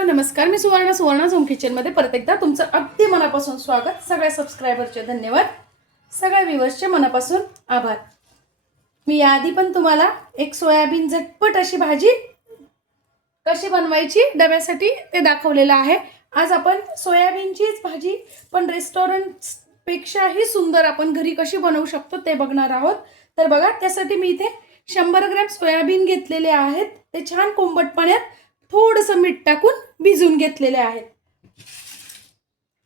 Hello नमस्कार, मी सुवर्ण zone किचनमध्ये परत एकदा तुमचं अगदी मनापासून स्वागत. सगळ्या सबस्क्रायबरचे धन्यवाद, सगळ्या व्ह्यूअर्सचे मनापासून आभार. मी याआधी पण तुम्हाला एक सोयाबीन झटपट अशी भाजी कशी बनवायची डब्यासाठी ते दाखवलेलं आहे. आज आपण सोयाबीनचीच भाजी पण रेस्टॉरंटपेक्षाही सुंदर आपण घरी कशी बनवू शकतो ते बघणार आहोत. तर बघा, त्यासाठी मी इथे 100 ग्रॅम सोयाबीन घेतलेले आहेत. ते छान कोंबट पाण्यात थोडंसं मीठ टाकून भिजवून घेतलेले आहेत.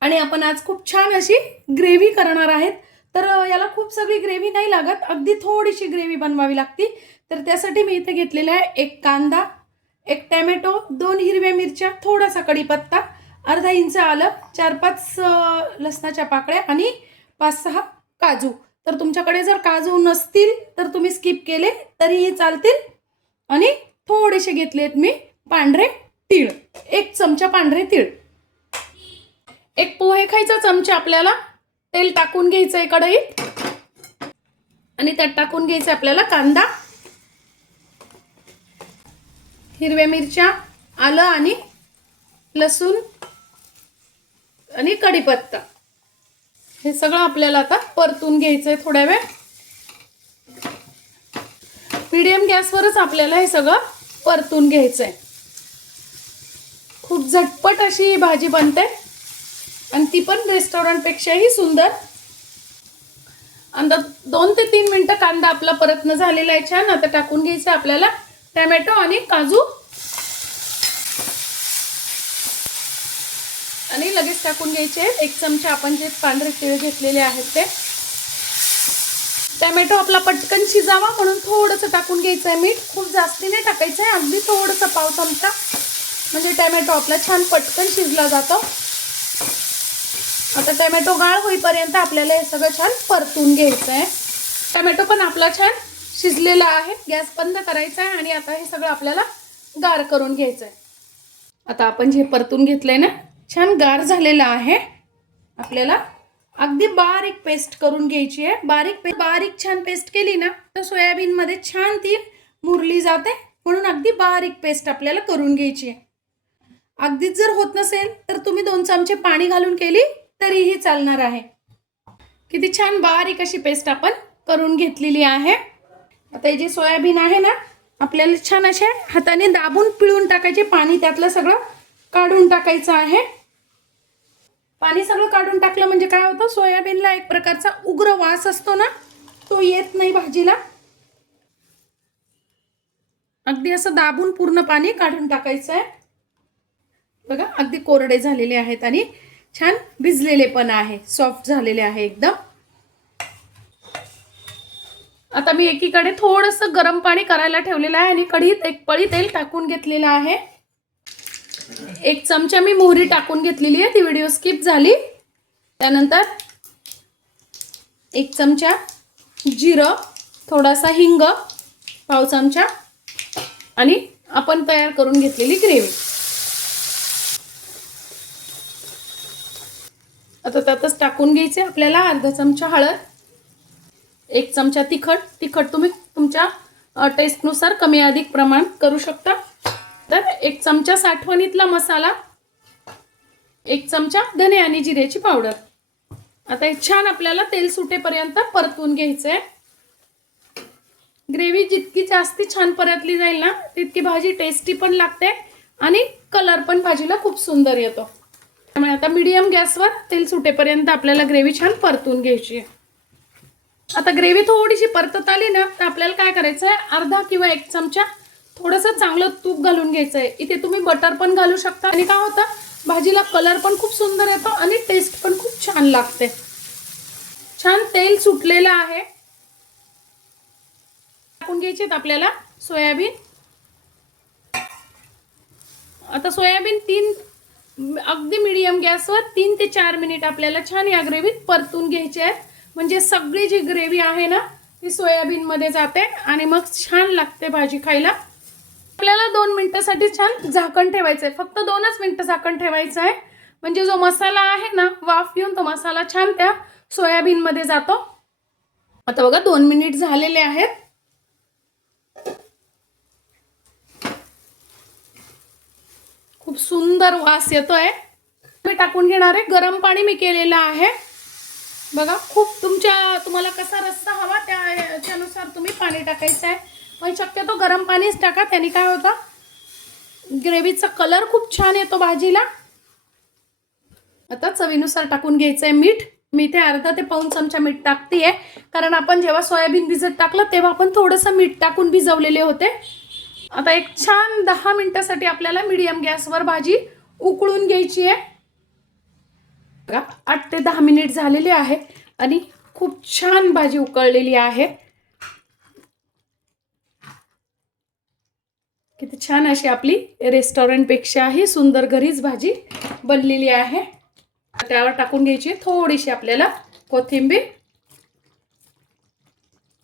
आणि आपण आज खूप छान अशी ग्रेव्ही करणार आहेत. तर याला खूप सगळी ग्रेव्ही नाही लागत, अगदी थोडीशी ग्रेव्ही बनवावी लागते. तर त्यासाठी मी इथे घेतलेला आहे एक कांदा, एक टोमॅटो, 2 हिरव्या मिरच्या, थोडासा कढीपत्ता, अर्धा इंच आलं, 4-5 लसणाच्या पाकळ्या आणि 5-6 काजू. तर तुमच्याकडे जर काजू नसतील तर तुम्ही स्किप केले तरीही चालतील. आणि थोडेसे घेतलेत मी पांढरे तीळ, 1 चमचा पांढरे तीळ. एक पोहे खायचा चमचा आपल्याला तेल टाकून घ्यायचं आहे कढईत आणि त्यात टाकून घ्यायचं आपल्याला कांदा, हिरव्या मिरच्या, आलं आणि लसूण आणि कढीपत्ता. हे सगळं आपल्याला आता परतून घ्यायचं आहे थोड्या वेळ. मीडियम गॅसवरच आपल्याला हे सगळं परतून घ्यायचं आहे. खूप झटपट अशी ही भाजी बनते आणि ती पण रेस्टॉरंटपेक्षाही सुंदर. अंदाज 2 ते 3 मिनिटं कांदा आपला परतणं झालेला आहे छान. आता टाकून घ्यायचं आपल्याला टोमॅटो आणि काजू आणि लगेच टाकून घ्यायचे 1 चमचा आपण जे पांढरे तीळ घेतलेले आहेत ते. टोमॅटो आपला पटकन शिजावा म्हणून थोडंसं टाकून घ्यायचं आहे मीठ. खूप जास्ती नाही टाकायचं आहे, अगदी थोडंसं पाव चमचा, म्हणजे टोमॅटो आपला छान पटकन शिजला जातो. आता टोमॅटो गाळ होईपर्यंत आपल्याला हे सगळं छान परतून घ्यायचं आहे. टोमॅटो पण आपला छान शिजलेला आहे. गॅस बंद करायचा आहे आणि आता हे सगळं आपल्याला गार करून घ्यायचं आहे. आता आपण जे परतून घेतलंय ना, छान गार झालेलं आहे. आपल्याला अगदी बारीक पेस्ट करून घ्यायची आहे. बारीक छान पेस्ट केली ना तर सोयाबीन मध्ये छान ती मुरली जाते, म्हणून अगदी बारीक पेस्ट आपल्याला करून घ्यायची आहे. अगदीच जर होत नसेल तर तुम्ही 2 चमचे पाणी घालून केली तरीही चालणार आहे. किती छान बारीक अशी पेस्ट आपण करून घेतलेली आहे. आता हे जे सोयाबीन आहे ना, आपल्याला छान अशा हाताने दाबून पिळून टाकायचे. पाणी त्यातलं सगळं काढून टाकायचं आहे. पाणी सगळं काढून टाकलं म्हणजे काय होतं, सोयाबीनला एक प्रकारचा उग्र वास असतो ना, तो येत नाही भाजीला. अगदी असं दाबून पूर्ण पाणी काढून टाकायचं आहे. बघा, अगदी कोरडे झालेले आहेत आणि छान भिजलेले पण आहे, सॉफ्ट झालेले आहे एकदम. आता मी एकीकडे थोडंसं गरम पाणी करायला ठेवलेलं आहे आणि कढईत 1 पळी तेल टाकून घेतलेलं आहे. 1 चमचा मी मोहरी टाकून घेतलेली आहे, ती व्हिडिओ स्किप झाली. त्यानंतर 1 चमचा जिरं, थोडासा हिंग, पाव चमचा आणि आपण तयार करून घेतलेली ग्रेव्ही. आता त्यातच टाकून घ्यायचे आपल्याला अर्धा चमचा हळद, 1 चमचा तिखट तुम्ही तुमच्या टेस्टनुसार कमी अधिक प्रमाण करू शकता. तर 1 चमचा साठवणीतला मसाला, 1 चमचा धने आणि जिऱ्याची पावडर. आता हे छान आपल्याला तेल सुटेपर्यंत परतून घ्यायचंय. ग्रेव्ही जितकी जास्ती छान परतली जाईल ना, तितकी भाजी टेस्टी पण लागते आणि कलर पण भाजीला खूप सुंदर येतो. त्यामुळे आता मीडियम गॅसवर तेल सुटेपर्यंत आपल्याला ग्रेव्ही छान परतून घ्यायची आहे. आता ग्रेव्ही थोडीशी परतत आली ना तर आपल्याला काय करायचं आहे, अर्धा किंवा 1 चमचा थोडंसं चांगलं तूप घालून घ्यायचं आहे. इथे तुम्ही बटर पण घालू शकता आणि काय होतं, भाजीला कलर पण खूप सुंदर येतो आणि टेस्ट पण खूप छान लागते. छान तेल सुटलेलं आहे. टाकून घ्यायचे आपल्याला सोयाबीन. आता सोयाबीन अगदी मीडियम गॅसवर 3 ते 4 मिनिट आपल्याला छान या ग्रेव्हीत परतून घ्यायचे आहेत. म्हणजे सगळी जी ग्रेव्ही आहे ना ती सोयाबीन मध्ये जाते आणि मग छान लागते भाजी खायला. आपल्याला 2 मिनिटांसाठी छान झाकण ठेवायचं आहे. फक्त 2च मिनिटं झाकण ठेवायचं आहे, म्हणजे जो मसाला आहे ना, वाफ येऊन तो मसाला छान त्या सोयाबीन मध्ये जातो. आता बघा 2 मिनिट झालेले आहेत. खूप सुंदर वास येतोय. मी टाकून घेणार आहे. गरम पाणी मी केलेलं आहे बघा. खूप तुम्हाला कसा रस्सा हवा त्यानुसार तुम्ही पाणी टाकायचं आहे, पण शक्यतो गरम पाणीच टाका. त्याने काय होतं, ग्रेव्हीचा कलर खूप छान येतो भाजीला. आता चवीनुसार टाकून घ्यायचं आहे मीठ. मी इथे अर्धा ते पाऊण चमचा मीठ टाकते आहे, कारण आपण जेव्हा सोयाबीन भिजत टाकलं तेव्हा आपण थोडंसं मीठ टाकून भिजवलेले होते. आता एक छान 10 मिनिटासाठी आपल्याला मीडियम गॅसवर भाजी उकळून घ्यायची आहे. 8 ते 10 मिनिट झालेले आहे आणि खूप छान भाजी उकळलेली आहे. किती छान अशी आपली रेस्टॉरंटपेक्षाही सुंदर घरीच भाजी बनलेली आहे. त्यावर टाकून घ्यायची थोडीशी आपल्याला कोथिंबीर.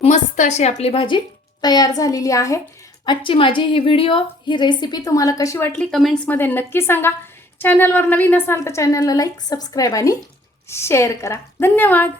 मस्त अशी आपली भाजी तयार झालेली आहे. आजची माझी ही रेसिपी तुम्हाला कशी वाटली कमेंट्समध्ये नक्की सांगा. चॅनलवर नवीन असाल तर चॅनलला लाईक, सबस्क्राईब आणि शेअर करा. धन्यवाद.